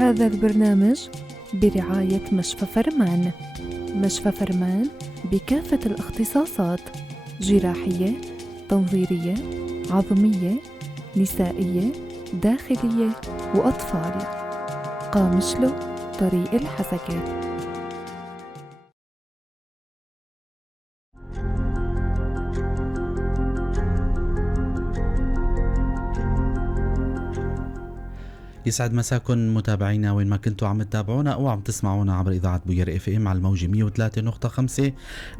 هذا البرنامج برعاية مشفى فرمان. مشفى فرمان بكافة الاختصاصات: جراحية، تنظيرية، عظمية، نسائية، داخلية وأطفال. قامشلو، طريق الحسكة. يسعد مساكن متابعينا وين ما كنتوا عم تتابعونا او عم تسمعونا عبر اذاعه بوير اف ام على الموجه 103.5،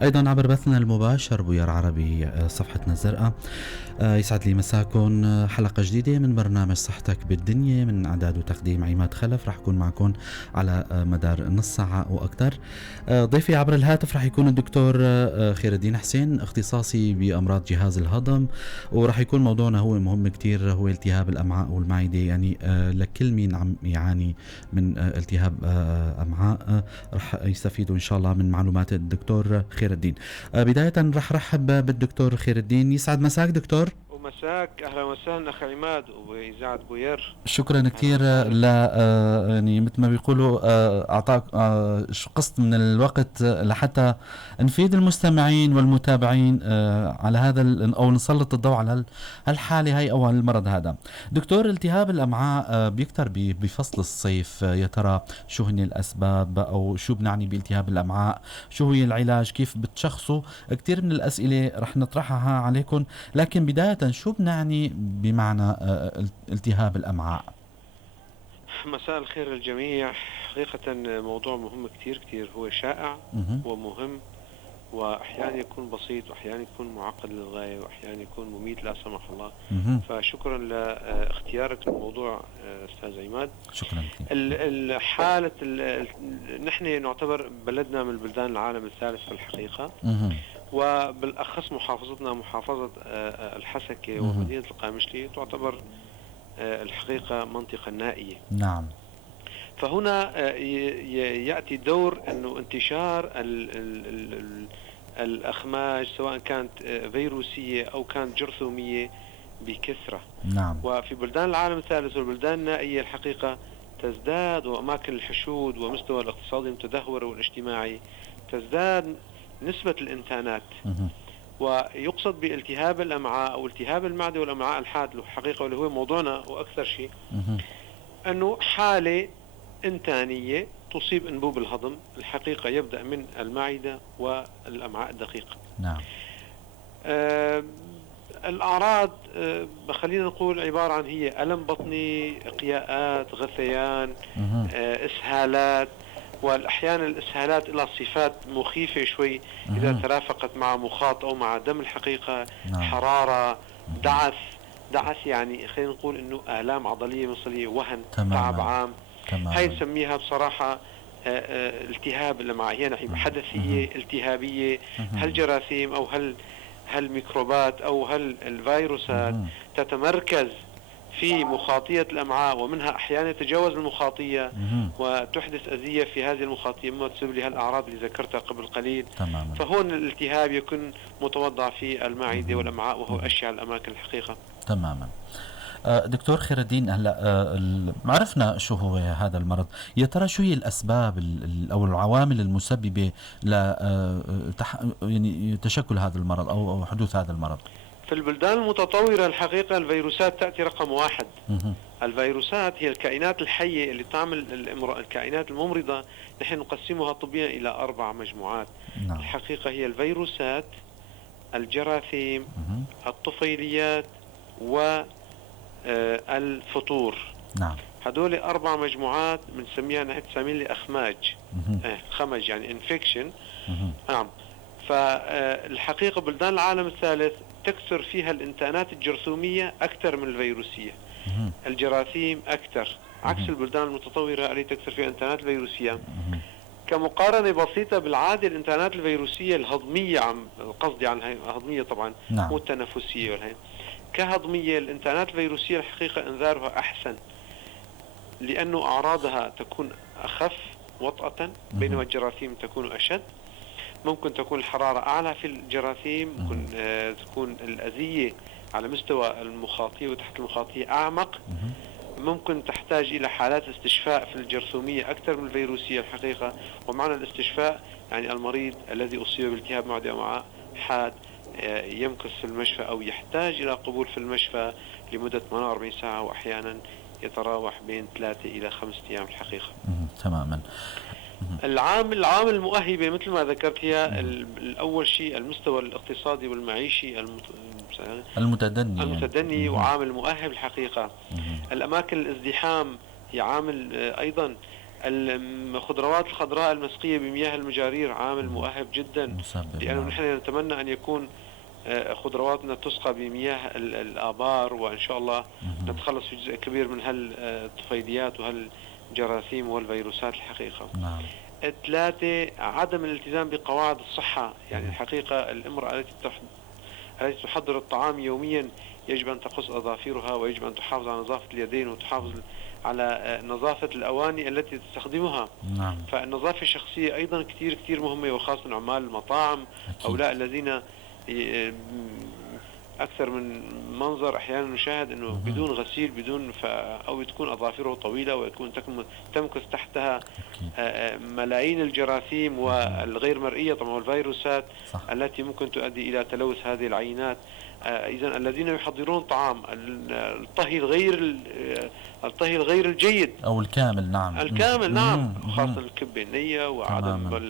ايضا عبر بثنا المباشر بوير عربي صفحتنا الزرقاء. يسعد لي مساكن. حلقه جديده من برنامج صحتك بالدنيا من اعداد وتقديم عماد خلف. رح يكون معكم على مدار نص ساعه واكثر. ضيفي عبر الهاتف رح يكون الدكتور خير الدين حسين، اختصاصي بامراض جهاز الهضم، ورح يكون موضوعنا هو مهم كتير، هو التهاب الامعاء والمعده. يعني لكل مين عم يعاني من التهاب امعاء رح يستفيدوا ان شاء الله من معلومات الدكتور خير الدين. بدايه رح رحب بالدكتور خير الدين. يسعد مساك دكتور. ومساك اهلا وسهلا اخ عماد واذاعه بوير. شكرا كثير. لا يعني مثل ما بيقولوا اعطاك قسط من الوقت لحتى نفيد المستمعين والمتابعين على هذا او نسلط الضوء على هالحاله هاي او المرض هذا. دكتور، التهاب الامعاء بيكتر بفصل الصيف. يا ترى شو هن الاسباب او شو بنعني بالتهاب الامعاء؟ شو هي العلاج؟ كيف بتشخصوا؟ كثير من الاسئله رح نطرحها عليكم، لكن بدايه شو بنعني بمعنى التهاب الامعاء؟ مساء الخير للجميع. حقيقة موضوع مهم كتير، هو شائع ومهم، وأحيانا يكون بسيط وأحيانا يكون معقد للغاية وأحيانا يكون مميت لا سمح الله. فشكرا لاختيارك للموضوع أستاذ عماد. شكرا. الحالة نحن نعتبر بلدنا من بلدان العالم الثالث في الحقيقة، وبالأخص محافظتنا محافظة الحسكة ومدينة القامشلي تعتبر الحقيقة منطقة نائية. نعم. فهنا يأتي دور أنه انتشار الأخماج سواء كانت فيروسية أو كانت جرثومية بكثرة. نعم. وفي بلدان العالم الثالث والبلدان النائية الحقيقة تزداد، وأماكن الحشود ومستوى الاقتصادي المتدهور والاجتماعي تزداد نسبة الإنتانات. ويقصد بالتهاب الأمعاء أو التهاب المعدة والأمعاء الحاد الحقيقة، واللي هو موضوعنا وأكثر شيء، أنه حالة إنتانية تصيب أنبوب الهضم. الحقيقة يبدأ من المعدة والأمعاء الدقيقة. نعم. الأعراض خلينا نقول عبارة عن هي ألم بطني، إقياءات، غثيان، إسهالات، والأحيان الإسهالات إلى صفات مخيفة شوي إذا ترافقت مع مخاط أو مع دم الحقيقة. نعم. حرارة، دعث يعني خلينا نقول إنه آلام عضلية مفصلية، وهن، تعب عام. هاي نسميها بصراحة التهاب الأمعاء. هي نحن حدثية التهابية. هل جراثيم أو هل ميكروبات أو هل الفيروسات تتمركز في مخاطية الأمعاء، ومنها أحيانا تتجاوز المخاطية وتحدث أذية في هذه المخاطية مما تسبب لها الأعراض اللي ذكرتها قبل قليل. تماما. فهون الالتهاب يكون متوضع في المعدة والأمعاء، وهو أشيع الأماكن الحقيقة. تماما. دكتور خير الدين، هلا عرفنا شو هو هذا المرض. يا ترى شو هي الأسباب أو العوامل المسببة ل يعني تشكل هذا المرض أو حدوث هذا المرض؟ في البلدان المتطورة الحقيقة الفيروسات تأتي رقم واحد. الفيروسات هي الكائنات الحية اللي تعمل الكائنات الممرضة. نحن نقسمها طبيا إلى 4 مجموعات. نعم. الحقيقة هي الفيروسات، الجراثيم، الطفيليات، والفطور. نعم. هدول 4 مجموعات بنسميها نحن تسميها أخماج. خمج يعني انفكشن. نعم. فالحقيقة بلدان العالم الثالث تكثر فيها الانتانات الجرثومية أكثر من الفيروسية. الجراثيم أكثر، عكس البلدان المتطورة اللي تكثر فيها الانتانات الفيروسية. كمقارنة بسيطة، بالعادة الانتانات الفيروسية الهضمية، قصدي عن الهضمية طبعا، مو التنفسية والهي. كهضمية الانتانات الفيروسية الحقيقة انذارها أحسن، لأنه أعراضها تكون أخف وطأة، بينما الجراثيم تكون أشد. ممكن تكون الحرارة أعلى في الجراثيم، ممكن تكون الأذية على مستوى المخاطية وتحت المخاطية أعمق. ممكن تحتاج إلى حالات استشفاء في الجرثومية أكثر من الفيروسية الحقيقة. ومعنى الاستشفاء يعني المريض الذي أصيب بالتهاب معدة أمعاء حاد يمكث في المشفى أو يحتاج إلى قبول في المشفى لمدة 48 ساعة، وأحيانا يتراوح بين 3 إلى 5 أيام الحقيقة. تماما. العامل المؤهبة مثل ما ذكرت هي الأول شيء المستوى الاقتصادي والمعيشي المتدني وعامل مؤهب الحقيقة. الأماكن الازدحام هي عامل أيضا. الخضروات الخضراء المسقية بمياه المجارير عامل مؤهب جدا، لأنه نحن نتمنى أن يكون خضرواتنا تسقى بمياه الآبار، وإن شاء الله نتخلص في جزء كبير من هالطفيليات وهالجراثيم والفيروسات الحقيقة. 3 عدم الالتزام بقواعد الصحة. يعني الحقيقة الامرأة التي تحضر الطعام يوميا يجب أن تقص أظافرها، ويجب أن تحافظ على نظافة اليدين وتحافظ على نظافة الأواني التي تستخدمها. فالنظافة الشخصية أيضا كثير مهمة، وخاصة عمال المطاعم هؤلاء الذين أكثر من منظر أحيانا نشاهد أنه بدون غسيل أو تكون أظافره طويلة ويكون تمكث تحتها ملايين الجراثيم والغير مرئية طبعا والفيروسات التي ممكن تؤدي إلى تلوث هذه العينات. إذن الذين يحضرون طعام الطهي الغير الجيد أو الكامل، نعم، خاصة الكبة النية وعدم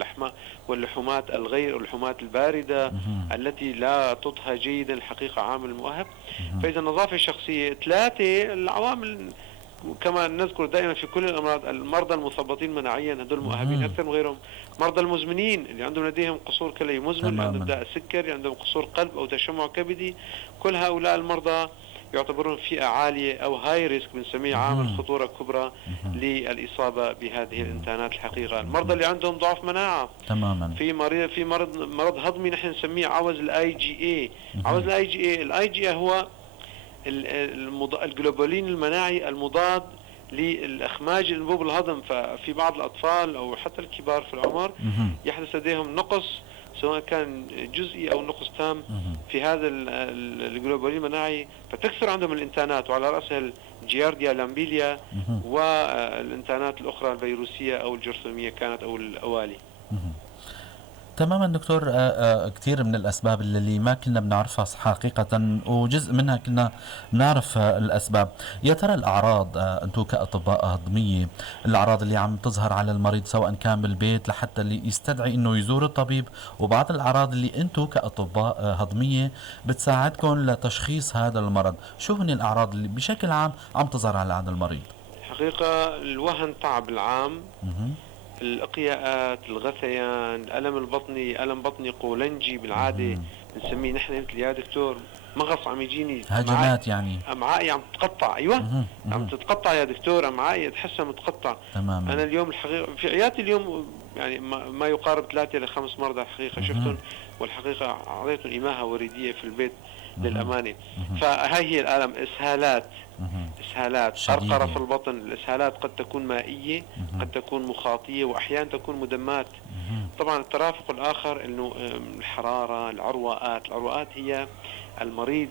واللحومات اللحومات الباردة التي لا تطهى جيدا الحقيقة عامل مؤهب. فإذا النظافة الشخصية. 3 العوامل كما نذكر دائما في كل الأمراض، المرضى المثبطين مناعيا هذول مؤهبين أكثر من غيرهم. مرضى المزمنين اللي عندهم لديهم قصور كلوي مزمن، اللي عندهم داء السكر، اللي عندهم قصور قلب أو تشمع كبدي، كل هؤلاء المرضى يعتبرون فئة عالية أو هاي ريسك، بنسميه عامل خطورة كبرى للإصابة بهذه الإنتانات الحقيقة. المرضى اللي عندهم ضعف مناعة تماما، في مرض هضمي نحن نسميه عوز الIgA. عوز الIgA هو الجلوبولين المناعي المضاد للأخماج الأنبوب الهضم. ففي بعض الأطفال أو حتى الكبار في العمر يحدث لديهم نقص سواء كان جزئي أو نقص تام في هذا الجلوبولين المناعي، فتكثر عندهم الانتانات، وعلى رأسها الجيارديا لامبيليا والانتانات الأخرى الفيروسية أو الجرثومية كانت أو الأوالي. تماما دكتور. كثير من الأسباب اللي ما كنا بنعرفها حقيقة، وجزء منها كنا بنعرف الأسباب. يا ترى الأعراض أنتم كأطباء هضمية، الأعراض اللي عم تظهر على المريض سواء كان بالبيت لحتى اللي يستدعي أنه يزور الطبيب، وبعض الأعراض اللي أنتم كأطباء هضمية بتساعدكم لتشخيص هذا المرض، شو هن الأعراض اللي بشكل عام عم تظهر على هذا المريض؟ حقيقة الوهن، تعب العام، الإقياءات، الغثيان، الألم البطني، ألم بطني قولنجي بالعادة نسميه نحن مثل يا دكتور مغص عم يجيني، هجمات يعني أمعائي عم تتقطع. أيوة عم تتقطع يا دكتور، أمعائي تحسها متقطع تماما. أنا اليوم الحقيقة في عيادتي اليوم يعني ما يقارب 3 إلى 5 مرضى الحقيقة شفتهم، والحقيقة أعطيتهم إماهة وريدية في البيت للأمانة. فهاي هي الآلام. إسهالات قرقرة في البطن. الإسهالات قد تكون مائية، قد تكون مخاطية، وأحيانا تكون مدمات. طبعا الترافق الآخر إنه الحرارة، العروقات هي المريض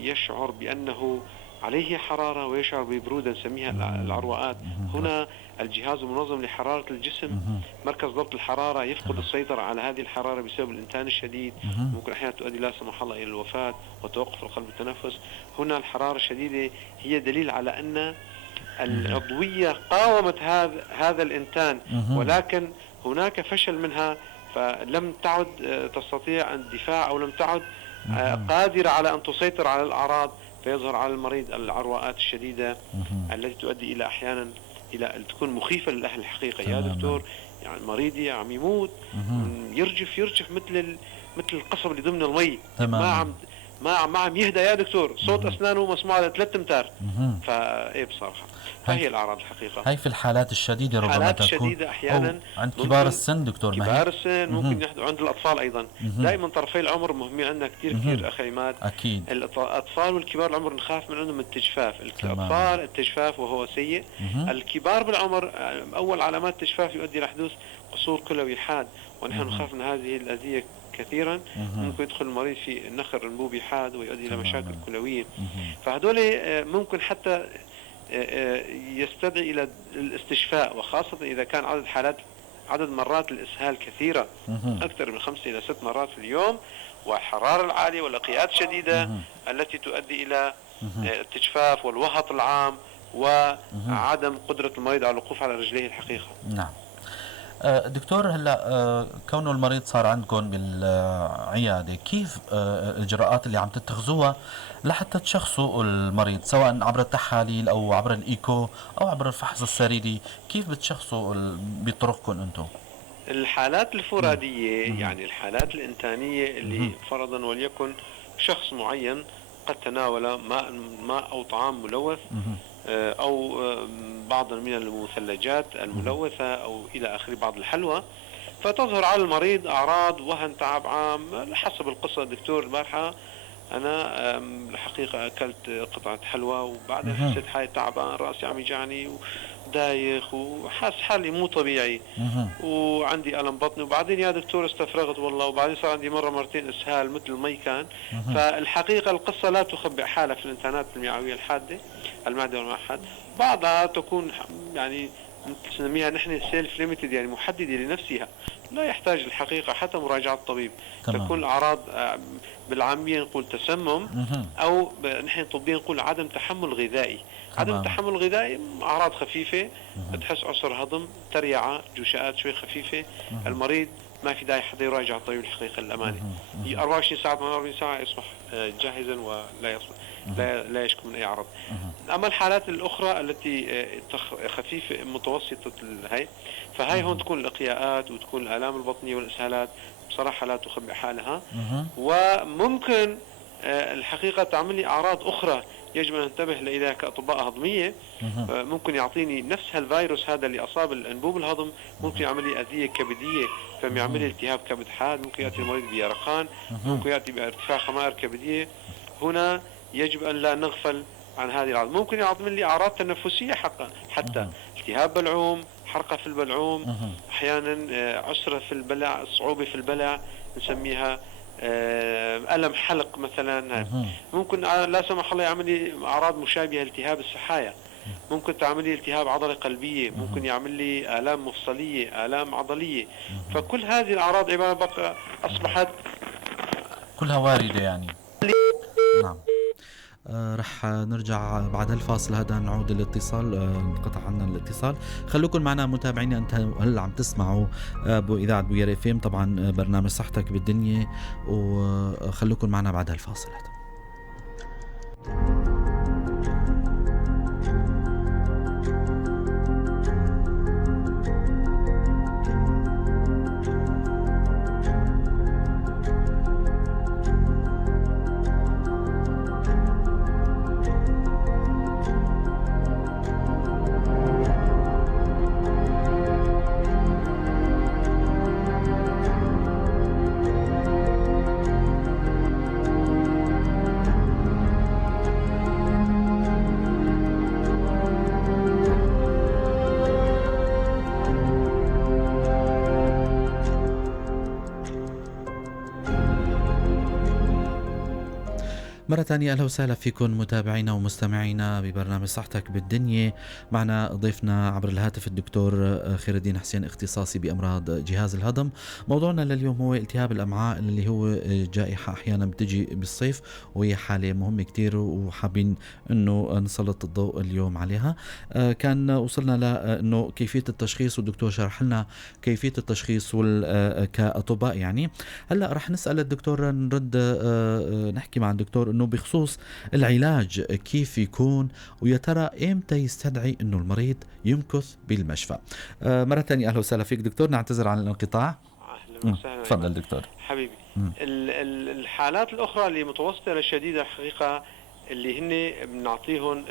يشعر بأنه عليه حرارة ويشعر ببرودة نسميها العروقات. هنا الجهاز المنظم لحرارة الجسم، مركز ضبط الحرارة، يفقد السيطرة على هذه الحرارة بسبب الإنتان الشديد، ممكن أحيانا تؤدي لا سمح الله إلى الوفاة وتوقف القلب والتنفس. هنا الحرارة الشديدة هي دليل على أن العضوية قاومت هذا الإنتان، ولكن هناك فشل منها، فلم تعد تستطيع الدفاع أو لم تعد قادرة على أن تسيطر على الأعراض، فيظهر على المريض العروقات الشديدة التي تؤدي إلى أحيانا إلى تكون مخيفة للأهل الحقيقة. يا دكتور يعني مريضي عم يموت، يرجف مثل القصب اللي ضمن المي، ما عم يهدى يا دكتور، صوت أسنانه مسموع على 3 أمتار. فإيه بصراحة فهي الأعراض الحقيقة. هاي في الحالات الشديدة ربما تكون الشديدة أحيانا عند كبار السن دكتور. كبار السن ممكن عند الأطفال أيضا. دائما طرفي العمر مهمين عندنا كثير أخيمات. أكيد الأطفال والكبار العمر نخاف من عندهم التجفاف. الأطفال التجفاف وهو سيء. الكبار بالعمر أول علامات التجفاف يؤدي إلى حدوث قصور كلوي حاد، ونحن نخاف من هذه الأذية كثيرا. ممكن يدخل المريض في نخر انبوبي حاد ويؤدي الى مشاكل كلويه. فهذول ممكن حتى يستدعي إلى الاستشفاء، وخاصة إذا كان عدد مرات الإسهال كثيرة، أكثر من 5 إلى 6 مرات في اليوم، والحرارة العالية والإقياءات الشديدة التي تؤدي إلى التجفاف والوهط العام وعدم قدرة المريض على الوقوف على رجليه الحقيقة. نعم. دكتور، هلا كونه المريض صار عندكم بالعيادة، كيف الإجراءات اللي عم تتخذوها لحتى تشخصوا المريض، سواء عبر التحاليل أو عبر الإيكو أو عبر الفحص السريري؟ كيف بتشخصوا بطرقكم أنتم؟ الحالات الفرادية يعني الحالات الإنتانية اللي فرضا وليكن شخص معين قد تناول ماء أو طعام ملوث أو بعض من المثلجات الملوثة أو إلى آخر بعض الحلوى، فتظهر على المريض أعراض وهن، تعب عام. حسب القصة دكتور، البارحة أنا الحقيقة أكلت قطعة حلوى وبعدين حسيت حالي تعبان، رأسي عم يجعني ودايخ وحاس حالي مو طبيعي وعندي ألم بطني، وبعدين يا دكتور استفرغت والله، وبعدين صار عندي مرة مرتين إسهال مثل مي كان. فالحقيقة القصة لا تخبئ حالها في الانتانات المعوية الحادة، المعدة والمعهد. بعضها تكون يعني نسميها نحن سيلف ليميتد، يعني محددة لنفسها، لا يحتاج الحقيقة حتى مراجعة طبيب. تكون الأعراض بالعامية نقول تسمم، أو نحن طبيا نقول عدم تحمل غذائي. عدم تحمل غذائي أعراض خفيفة، تحس عسر هضم، تريعة، جشاءات شوي خفيفة. المريض ما في داعي حتى يراجع الطبيب الحقيقة الأمانة. 24 ساعة 48 ساعة يصبح جاهزا ولا يصبح لا يشكو من أي عرض. أما الحالات الأخرى التي خفيفة متوسطة الهي، فهي هون تكون الإقياءات وتكون الآلام البطنية والإسهالات، بصراحة لا تخبئ حالها. وممكن الحقيقة تعمل لي أعراض أخرى يجب أن ننتبه إليها كأطباء هضمية. ممكن يعطيني نفس هالفيروس هذا اللي أصاب الأنبوب الهضم، ممكن يعمل لي أذية كبدية، فيعمل لي التهاب كبد حاد، ممكن يأتي المريض بيرقان، ممكن يأتي بارتفاع خمائر كبدية. هنا يجب أن لا نغفل عن هذه الأعراض. ممكن يعمل لي أعراض تنفسية حتى التهاب بلعوم، حرقة في البلعوم، أحيانا عسرة في البلع، صعوبة في البلع نسميها ألم حلق مثلا. ممكن لا سمح الله يعمل لي أعراض مشابهة التهاب السحايا، ممكن تعمل لي التهاب عضلة قلبية، ممكن يعمل لي آلام مفصلية، آلام عضلية. فكل هذه الأعراض عبارة بقى أصبحت كلها واردة يعني. نعم. رح نرجع بعد الفاصل هذا، نعود الاتصال، انقطع عنا الاتصال. خلوكم معنا متابعينا، انت هلا عم تسمعوا بإذاعة بوير FM، طبعا برنامج صحتك بالدنيا، وخلوكم معنا بعد الفاصل هذا. مرة ثانية أهلا وسهلا فيكم متابعينا ومستمعينا ببرنامج صحتك بالدنيا. معنا ضيفنا عبر الهاتف الدكتور خير الدين حسين، اختصاصي بأمراض جهاز الهضم. موضوعنا لليوم هو التهاب الأمعاء، اللي هو جائحة أحيانا بتجي بالصيف، وهي حالة مهمة كتير وحابين أنه نسلط الضوء اليوم عليها. كان وصلنا لأنه كيفية التشخيص، والدكتور شرح لنا كيفية التشخيص كأطباء يعني. هلأ رح نسأل الدكتور، نرد نحكي مع الدكتور انه بخصوص العلاج كيف يكون، ويا ترى امتى يستدعي انه المريض يمكث بالمشفى. مرة ثانية اهلا وسهلا فيك دكتور، نعتذر عن الانقطاع. اهلا وسهلا. تفضل دكتور. حبيبي، الحالات الاخرى اللي متوسطة لشديدة الحقيقة اللي هن بنعطيهم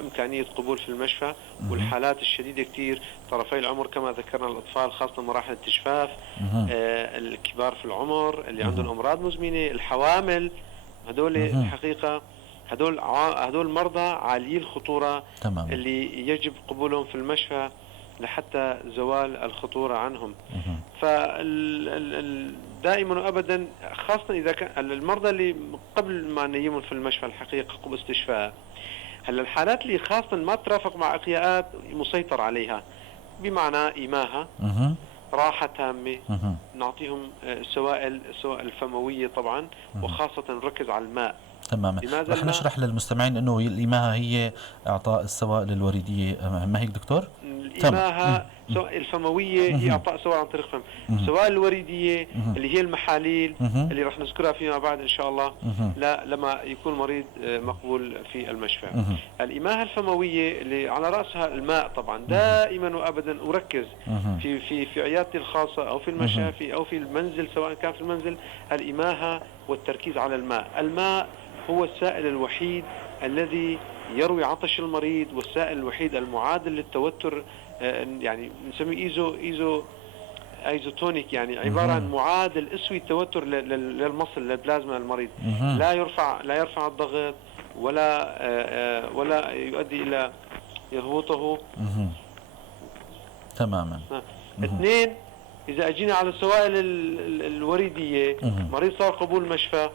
امكانية قبول في المشفى، والحالات الشديدة كتير طرفي العمر كما ذكرنا، الاطفال خاصة مراحل التجفاف، الكبار في العمر اللي عندهم امراض مزمنة، الحوامل، هدول الحقيقة هدول مرضى عاليي الخطورة. تمام. اللي يجب قبولهم في المشفى لحتى زوال الخطورة عنهم. دائما وابدا، خاصة اذا كان المرضى اللي قبل ما نيمون في المشفى الحقيقة قبل استشفاء، هلا الحالات اللي خاصة ما ترافق مع إقياءات مسيطر عليها، بمعنى إيماها، راحة تامة، نعطيهم السوائل الفموية طبعا، وخاصة نركز على الماء. تماما. رح نشرح للمستمعين انه الإماهة هي اعطاء السوائل الوردية، ما هيك دكتور؟ الإماهة الفموية هي اعطاء سوائل عن طريق فم. السوائل الوريدية اللي هي المحاليل اللي رح نذكرها فيما بعد ان شاء الله، لا لما يكون المريض مقبول في المشفى. الإماهة الفموية اللي على رأسها الماء طبعا دائما وابدا اركز في عيادتي الخاصة او في المشافي او في المنزل، سواء كان في المنزل، الإماهة والتركيز على الماء. الماء هو السائل الوحيد الذي يروي عطش المريض، والسائل الوحيد المعادل للتوتر، يعني نسميه ايزوتونيك، يعني عبارة عن معادل اسوي التوتر للمصل للبلازما المريض. لا يرفع الضغط ولا يؤدي الى هبوطه. تماما. اثنين، اذا اجينا على السوائل الوريدية، مريض صار قبول مشفى،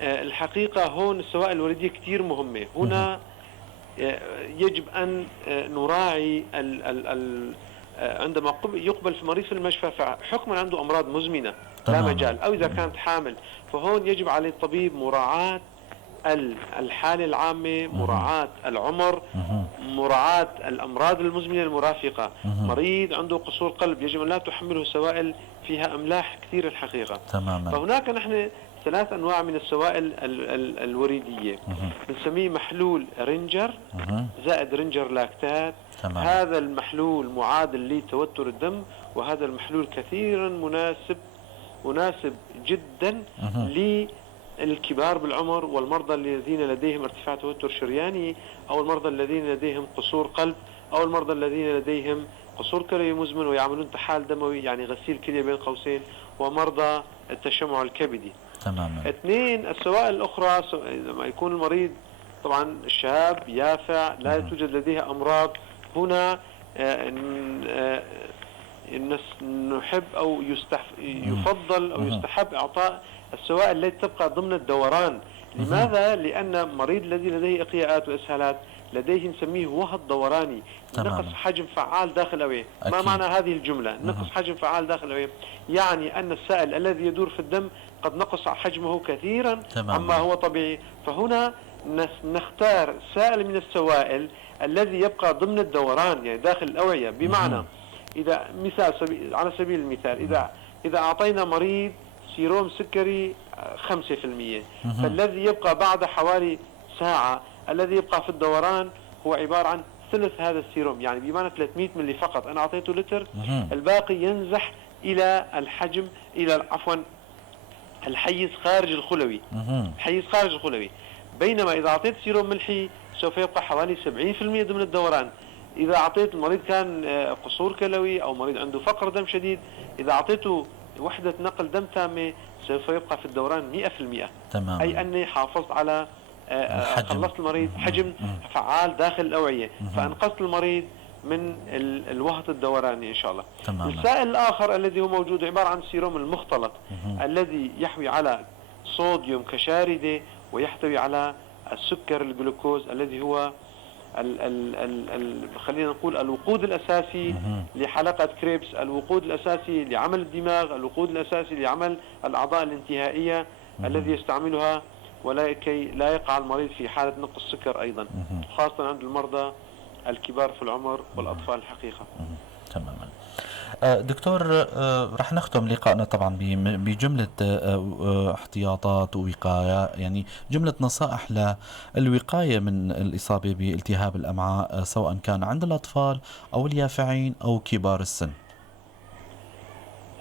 الحقيقة هون السوائل الوريدية كتير مهمة. هنا يجب أن نراعي عندما يقبل في مريض في المشفى، فحكما عنده أمراض مزمنة لا مجال، أو إذا كانت حامل، فهون يجب على الطبيب مراعاة الحالة العامة، مراعاة العمر، مراعاة الأمراض المزمنة المرافقة. مريض عنده قصور قلب يجب أن لا تحمله سوائل فيها أملاح كثير الحقيقة. تماما. فهناك نحن 3 أنواع من السوائل الوريدية، بنسميه محلول رينجر زائد رينجر لاكتات. هذا المحلول معادل لتوتر الدم، وهذا المحلول كثيرا مناسب جدا للكبار بالعمر، والمرضى الذين لديهم ارتفاع توتر شرياني، أو المرضى الذين لديهم قصور قلب، أو المرضى الذين لديهم قصور كلوي مزمن ويعملون تحال دموي، يعني غسيل كلية بين قوسين، ومرضى التشمع الكبدي. تماما. 2 السوائل الأخرى لما يكون المريض طبعا شاب يافع لا توجد لديه أمراض، هنا نحب أو يفضل أو يستحب إعطاء السوائل التي تبقى ضمن الدوران. لماذا؟ لأن مريض الذي لديه إقياءات وإسهالات لديه نسميه وهج دوراني، نقص حجم فعال داخل الأوعية. ما معنى هذه الجملة؟ نقص حجم فعال داخل الأوعية يعني أن السائل الذي يدور في الدم قد نقص حجمه كثيرا عما هو طبيعي. فهنا نختار سائل من السوائل الذي يبقى ضمن الدوران، يعني داخل الأوعية. بمعنى إذا على سبيل المثال، إذا أعطينا مريض سيروم سكري 5%، فالذي يبقى بعد حوالي ساعة الذي يبقى في الدوران هو عبارة عن ثلث هذا السيروم، يعني بمعنى 300 ملي فقط. أنا أعطيته لتر، الباقي ينزح إلى الحيز خارج الخلوي. بينما إذا أعطيت سيروم ملحي سوف يبقى حوالي 70% ضمن الدوران. إذا أعطيت المريض كان قصور كلوي أو مريض عنده فقر دم شديد، إذا أعطيته وحدة نقل دم تامة سوف يبقى في الدوران 100%. تمام. أي أني حافظت على خلصت المريض حجم فعال داخل الأوعية، فأنقذت المريض من الوهج الدوراني إن شاء الله. تمام. السائل الآخر الذي هو موجود عبارة عن السيروم المختلط الذي يحوي على صوديوم كشاردة ويحتوي على السكر الجلوكوز الذي هو خلينا نقول الوقود الأساسي لحلقة كريبس، الوقود الأساسي لعمل الدماغ، الوقود الأساسي لعمل الأعضاء الانتهائية الذي يستعملها، ولكي لا يقع المريض في حالة نقص السكر أيضا، خاصة عند المرضى الكبار في العمر والأطفال الحقيقة. تماما. دكتور، رح نختم لقائنا طبعا بجملة احتياطات ووقاية، يعني جملة نصائح للوقاية من الإصابة بالتهاب الأمعاء سواء كان عند الأطفال أو اليافعين أو كبار السن.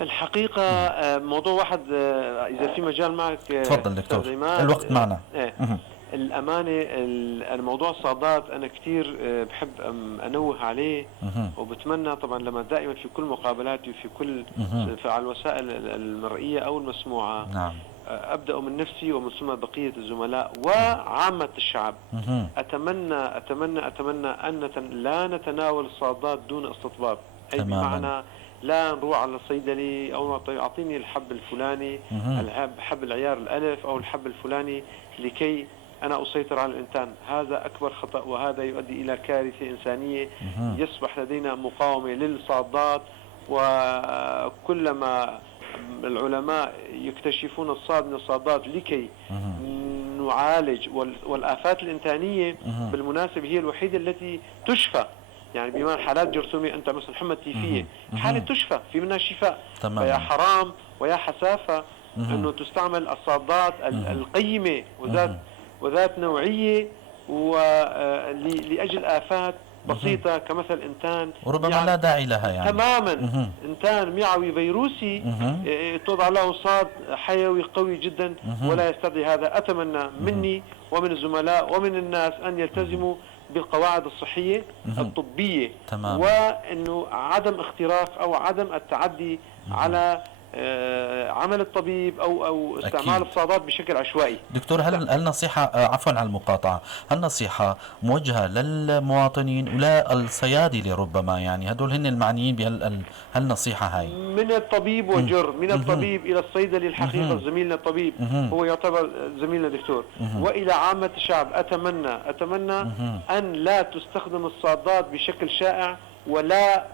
الحقيقة موضوع واحد إذا في مجال معك. تفضل دكتور، الوقت معنا. الأمانة الموضوع الصعدات أنا كتير بحب أنوه عليه، وبتمنى طبعا لما دائما في كل مقابلاتي وفي كل على الوسائل المرئية أو المسموعة، نعم، أبدأ من نفسي ومن ثم بقية الزملاء وعامة الشعب. أتمنى أن لا نتناول الصعدات دون استطباب، أي بمعنى لا نروح على الصيدلي أو أعطيني الحب الفلاني، الحب العيار الألف أو الحب الفلاني لكي أنا أسيطر على الإنسان. هذا أكبر خطأ، وهذا يؤدي إلى كارثة إنسانية. يصبح لدينا مقاومة للصادات، وكلما العلماء يكتشفون الصاد من الصادات لكي نعالج. والآفات الإنسانية بالمناسبة هي الوحيدة التي تشفى، يعني بمعنى حالات جرثومية، أنت مثلا حمى التيفية حالة تشفى في منها شفاء. فيا حرام ويا حسافة أنه تستعمل الصادات القيمة وذات نوعية لأجل آفات بسيطة كمثل إنتان وربما يعني لا داعي لها، يعني تماما. إنتان ميعوي فيروسي توضع له صاد حيوي قوي جدا ولا يستدعي هذا. أتمنى مني ومن الزملاء ومن الناس أن يلتزموا بالقواعد الصحية الطبية، وأنه عدم اختراق أو عدم التعدي على عمل الطبيب أو استعمال الصادات بشكل عشوائي. دكتور، هل نصيحة، عفوا على المقاطعة، هل نصيحة موجهة للمواطنين ولا الصيادلة ربما، يعني هدول هن المعنيين هل نصيحة هاي من الطبيب وجر من الطبيب إلى الصيدلي؟ الحقيقة زميلنا الطبيب هو يعتبر زميلنا دكتور، وإلى عامة الشعب أتمنى أن لا تستخدم الصادات بشكل شائع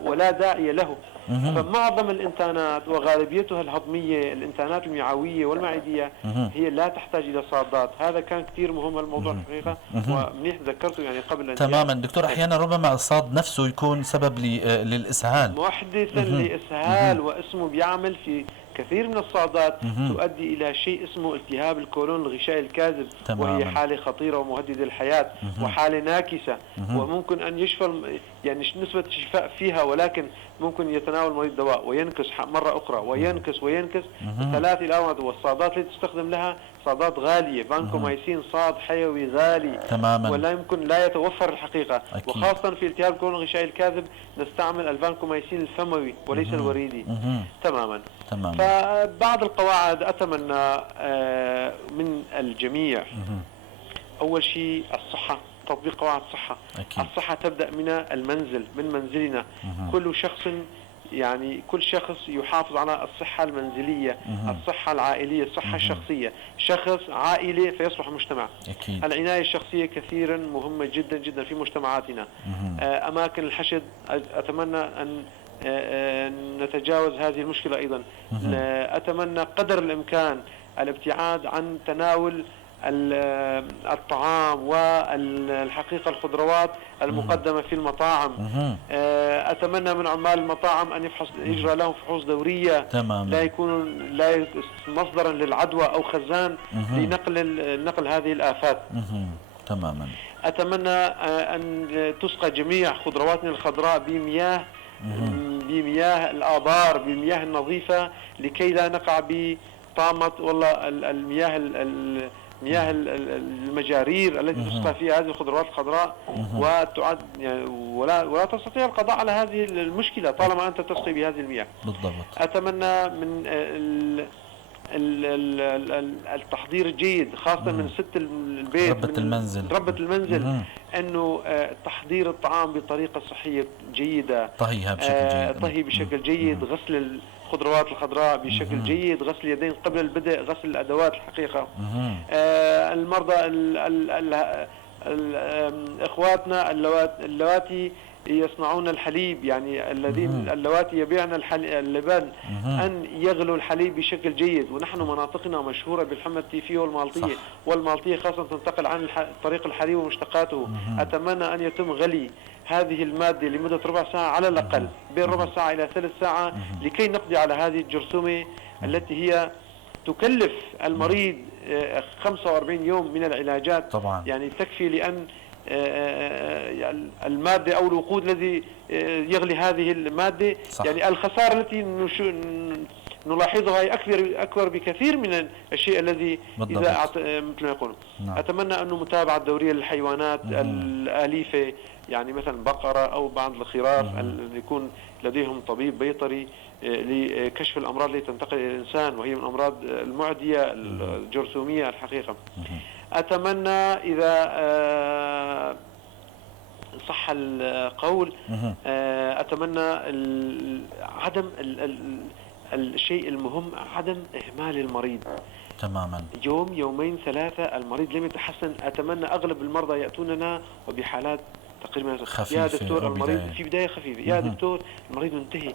ولا داعي له. فمعظم الإنتانات وغالبيتها الهضمية، الإنتانات المعوية والمعدية، هي لا تحتاج إلى صادات. هذا كان كثير مهم الموضوع الحقيقة، ومنيح ذكرته يعني قبل أن تماما. دكتور، أحيانا ربما الصاد نفسه يكون سبب للإسهال، محدثا لإسهال، واسمه بيعمل في كثير من الصادات تؤدي إلى شيء اسمه التهاب الكولون الغشائي الكاذب، وهي حالة خطيرة ومهددة للحياة وحالة ناكسة، وممكن أن يشفى، يعني نسبة الشفاء فيها، ولكن ممكن يتناول المريض دواء وينكس مرة أخرى وينكس 3 إلى 4. والصادات التي تستخدم لها صادات غالية، فانكومايسين صاد حيوي غالي تماما، ولا يمكن لا يتوفر الحقيقة. وخاصة في التهاب الكولون الغشائي الكاذب نستعمل الفانكومايسين الفموي وليس الوريدي. تماما. فبعض القواعد أتمنى من الجميع. أول شيء الصحة، تطبيق قواعد الصحة. الصحة تبدأ من المنزل، من منزلنا. كل شخص يحافظ على الصحة المنزلية، الصحة العائلية، الصحة الشخصية. شخص عائلة فيصبح مجتمع. العناية الشخصية كثيرا مهمة جدا جدا في مجتمعاتنا. أماكن الحشد أتمنى أن نتجاوز هذه المشكلة أيضا. أتمنى قدر الإمكان الابتعاد عن تناول الطعام والحقيقة الخضروات المقدمة في المطاعم. أتمنى من عمال المطاعم أن يجرى لهم فحوص دورية، لا يكون مصدرا للعدوى أو خزان لنقل هذه الآفات. تماما. أتمنى أن تسقى جميع خضرواتنا الخضراء بمياه الآبار، بمياه النظيفة، لكي لا نقع بطامة والله مياه المجارير التي تسقى فيها هذه الخضروات الخضراء، وتعد يعني ولا تستطيع القضاء على هذه المشكلة طالما أنت تسقي بهذه المياه. بالضبط. أتمنى من التحضير الجيد، خاصة من ست البيت، ربة المنزل، أنه تحضير الطعام بطريقة صحية جيدة، طهي بشكل جيد، غسل الخضروات الخضراء بشكل جيد، غسل اليدين قبل البدء، غسل الأدوات الحقيقة. المرضى إخواتنا اللواتي يصنعون الحليب، يعني اللواتي يبيعن اللبن، أن يغلوا الحليب بشكل جيد. ونحن مناطقنا مشهورة بالحمى التيفية والمالطية، والمالطية خاصة تنتقل عن طريق الحليب ومشتقاته. أتمنى أن يتم غلي هذه المادة لمدة ربع ساعة على الأقل، بين ربع ساعة إلى ثلث ساعة، لكي نقضي على هذه الجرثومة التي هي تكلف المريض 45 يوم من العلاجات طبعا. يعني تكفي لأن المادة أو الوقود الذي يغلي هذه المادة صح. يعني الخسارة التي نلاحظها هي أكبر بكثير من الشيء الذي بالضبط. إذا مثل ما يقولون أتمنى أنه متابعة دورية للحيوانات الأليفة، يعني مثلا بقرة أو بعض الخراف، أن يكون لديهم طبيب بيطري لكشف الأمراض التي تنتقل إلى الإنسان، وهي من الأمراض المعدية الجرثومية الحقيقة. أتمنى إذا صح القول، أتمنى عدم الشيء المهم عدم إهمال المريض تماما. يوم يومين ثلاثة المريض لم يتحسن. أتمنى أغلب المرضى يأتوننا وبحالات تقريبا خفيفة، يا دكتور المريض بداية. في بداية خفيفة، يا دكتور المريض منتهي.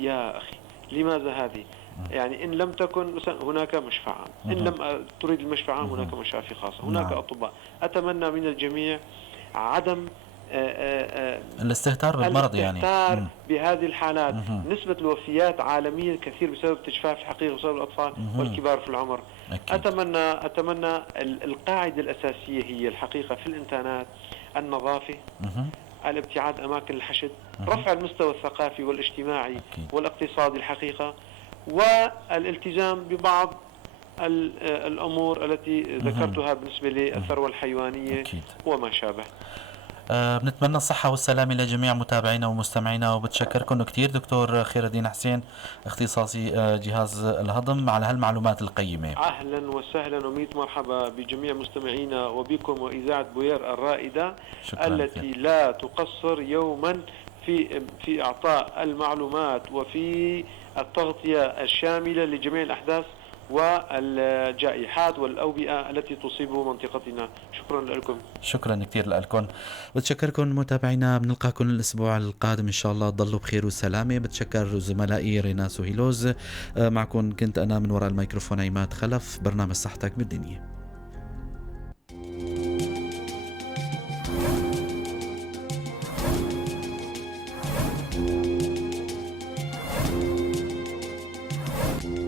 يا أخي لماذا هذه؟ يعني إن لم تكن هناك مشفى عام، إن لم تريد المشفى عام هناك مشافي خاصة، هناك أطباء. أتمنى من الجميع عدم الاستهتار بالمرض، يعني الاستهتار بهذه الحالات. نسبة الوفيات عالميا كثير بسبب تجفاف الحقيقة، بسبب الأطفال والكبار في العمر. أكيد. أتمنى القاعدة الأساسية هي الحقيقة في الإنترنت: النظافة، الابتعاد أماكن الحشد، رفع المستوى الثقافي والاجتماعي والاقتصادي الحقيقة، والالتزام ببعض الأمور التي ذكرتها بالنسبة للثروة الحيوانية. أكيد. وما شابه. بنتمنى الصحة والسلامة لجميع متابعينا ومستمعينا، وبتشكركم كتير دكتور خير الدين حسين، اختصاصي جهاز الهضم، على هالمعلومات القيمة. أهلا وسهلا وميت مرحبا بجميع مستمعينا وبكم وإذاعة بوير الرائدة التي لا تقصر يوما في إعطاء المعلومات وفي التغطية الشاملة لجميع الأحداث والجائحات والأوبئة التي تصيب منطقتنا. شكرا لكم. شكرا كثير لكم. بتشكركم متابعينا، بنلقاكم الأسبوع القادم إن شاء الله. ضلوا بخير وسلامة. بتشكر زملائي ريناس وهيلوز، معكم كنت أنا من وراء الميكروفون عماد خلف، برنامج صحتك بالدنيا.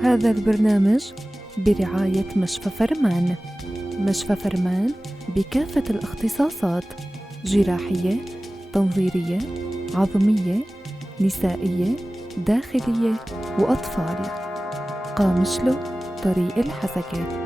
هذا البرنامج برعاية مشفى فرمان. مشفى فرمان بكافة الاختصاصات: جراحية، تنظيرية، عظمية، نسائية، داخلية وأطفال. قامشلو، طريق الحسكة.